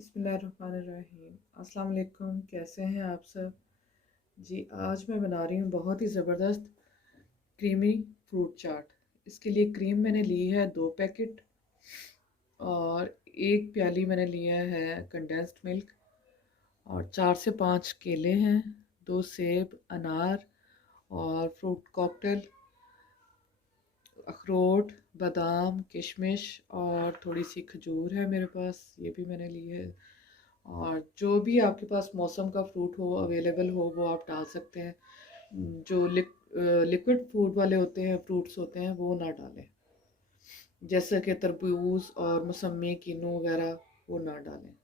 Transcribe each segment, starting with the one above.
बिस्मिल्लाहिर्रहमानिर्रहीम। अस्सलाम वालेकुम, कैसे हैं आप सब? जी, आज मैं बना रही हूँ बहुत ही ज़बरदस्त क्रीमी फ्रूट चाट। इसके लिए क्रीम मैंने ली है 2 पैकेट और 1 प्याली मैंने लिया है कंडेंस्ड मिल्क और 4 से 5 केले हैं, 2 सेब, अनार और फ्रूट कॉकटेल, अखरोट, बादाम, किशमिश और थोड़ी सी खजूर है मेरे पास, ये भी मैंने ली है। और जो भी आपके पास मौसम का फ्रूट हो, अवेलेबल हो, वो आप डाल सकते हैं। जो लिक्विड फूड वाले होते हैं, फ्रूट्स होते हैं, वो ना डालें, जैसे कि तरबूज और मौसमी, किन्नू वगैरह, वो ना डालें।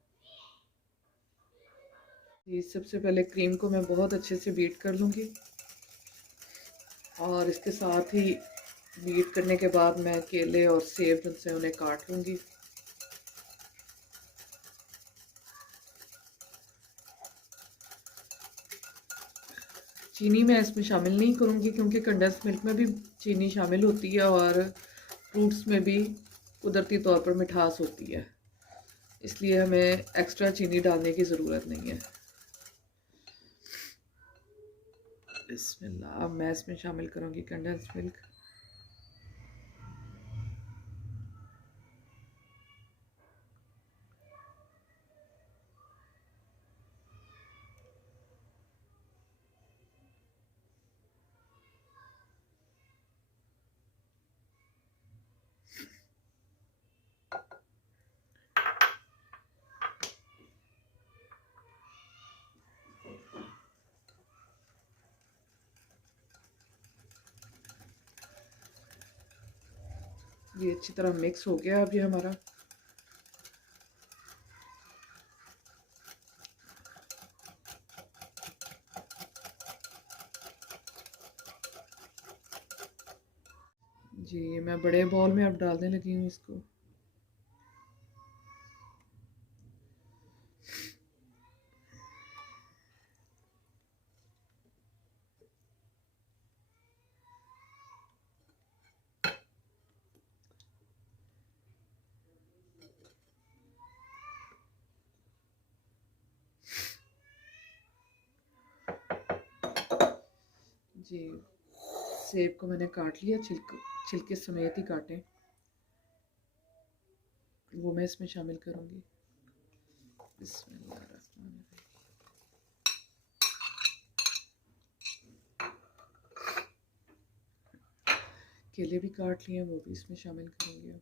ये सबसे पहले क्रीम को मैं बहुत अच्छे से बीट कर लूँगी और इसके साथ ही बीट करने के बाद मैं केले और सेब से उन्हें काट लूँगी। चीनी मैं इसमें शामिल नहीं करूँगी क्योंकि कंडेंस मिल्क में भी चीनी शामिल होती है और फ्रूट्स में भी कुदरती तौर पर मिठास होती है, इसलिए हमें एक्स्ट्रा चीनी डालने की ज़रूरत नहीं है। बिस्मिल्लाह, अब मैं इसमें शामिल करूँगी कंडेंस मिल्क। ये अच्छी तरह मिक्स हो गया अब ये हमारा। जी, मैं बड़े बॉल में अब डालने लगी हूँ इसको। जी, सेब को मैंने काट लिया, छिलके समेत ही काटें, वो मैं इसमें शामिल करूँगी। बिस्मिल्लाहिर्रहमानिर्रहीम। केले भी काट लिए, वो भी इसमें शामिल करूँगी।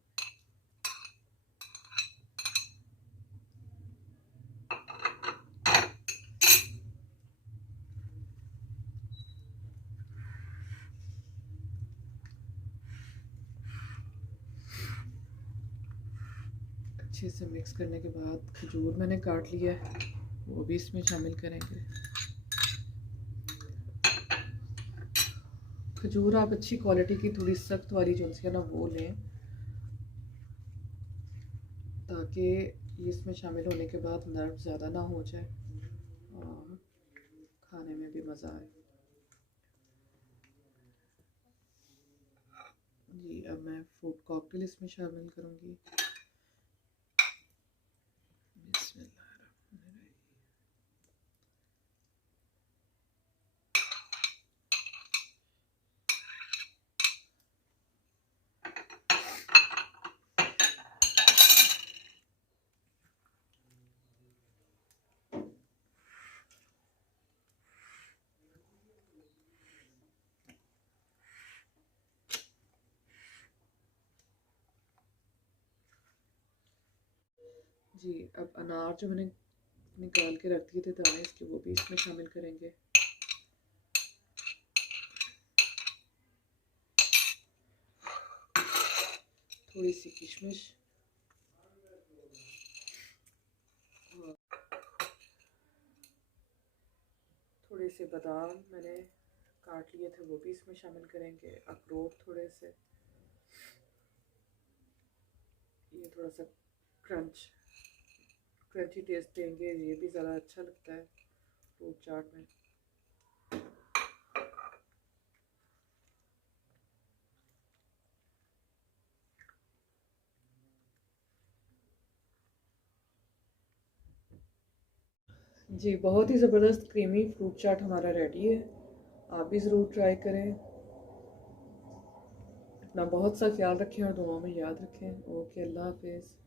अच्छे से मिक्स करने के बाद खजूर मैंने काट लिया है, वो भी इसमें शामिल करेंगे। खजूर आप अच्छी क्वालिटी की, थोड़ी सख्त वाली जो है ना, वो लें, ताकि इसमें शामिल होने के बाद नर्म ज़्यादा ना हो जाए और खाने में भी मज़ा आए। जी, अब मैं फ्रूट कॉकटेल इसमें शामिल करूँगी। जी, अब अनार जो मैंने निकाल के रख दिए थे दाने इसके, वो भी इसमें शामिल करेंगे। थोड़ी सी किशमिश और थोड़े से बादाम मैंने काट लिए थे, वो भी इसमें शामिल करेंगे। अखरोट थोड़े से, ये थोड़ा सा क्रंची टेस्ट देंगे, ये भी ज़्यादा अच्छा लगता है फ्रूट चाट में। जी बहुत ही ज़बरदस्त क्रीमी फ्रूट चाट हमारा रेडी है। आप भी ज़रूर ट्राई करें। अपना बहुत सा ख्याल रखें और दुआओं में याद रखें। ओके, अल्लाह हाफिज़।